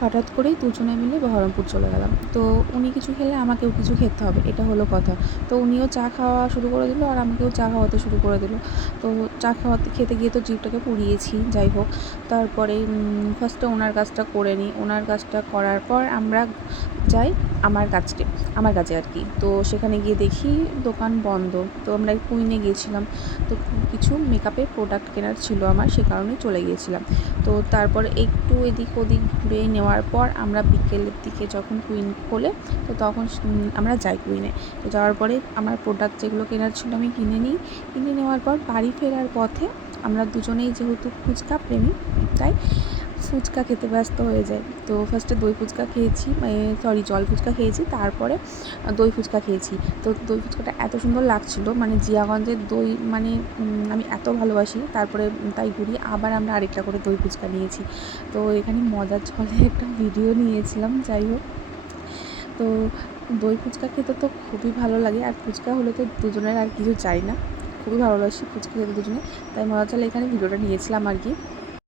হঠাৎ করেই দুজনে মিলে বহরমপুর চলে গেলাম। তো উনি কিছু খেলে আমাকেও কিছু খেতে হবে, এটা হলো কথা। তো উনিও চা খাওয়া শুরু করে দিল আর আমাকেও চা খাওয়াতে শুরু করে দিল। তো চা খেতে গিয়ে তো জিভটাকে পুড়িয়েছি, যাই হোক। তারপরে ফার্স্টে ওনার কাজটা করে নিই। ওনার কাজটা করার পর আমরা যাই আমার কাছে আর কি। তো সেখানে গিয়ে দেখি দোকান বন্ধ। তো আমরা কুইনে গিয়েছিলাম। তো কিছু মেকআপের প্রোডাক্ট কেনার ছিল আমার, সে কারণে চলে গিয়েছিলাম। তো তারপর একটু এদিক ওদিক ঘুরে নেওয়ার পর আমরা বিকেলের দিকে যখন কুইন খোলে, তো তখন আমরা যাই কুইনে। তো যাওয়ার পরে আমার প্রোডাক্ট যেগুলো কেনার ছিল আমি কিনে নিই। কিনে নেওয়ার পর বাড়ি ফেরার পথে আমরা দুজনেই যেহেতু ফুচকা প্রেমী, তাই ফুচকা খেতে ব্যস্ত হয়ে যাই। তো ফার্স্টে দই ফুচকা খেয়েছি, জল ফুচকা খেয়েছি, তারপরে দই ফুচকা খেয়েছি। তো দই ফুচকাটা এত সুন্দর লাগছিল, মানে জিয়াগঞ্জের দই মানে আমি এত ভালোবাসি। তারপরে তাই ঘুরিয়ে আবার আমরা আরেকটা করে দই ফুচকা নিয়েছি। তো এখানে মজার ছলে একটা ভিডিও নিয়েছিলাম, যাই হোক। তো দই ফুচকা খেতে তো খুবই ভালো লাগে, আর ফুচকা হলে তো দুজনের আর কিছু চাই না, খুবই ভালোবাসি ফুচকা খেতে দুজনে, তাই মজার ছলে এখানে ভিডিওটা নিয়েছিলাম আর কি।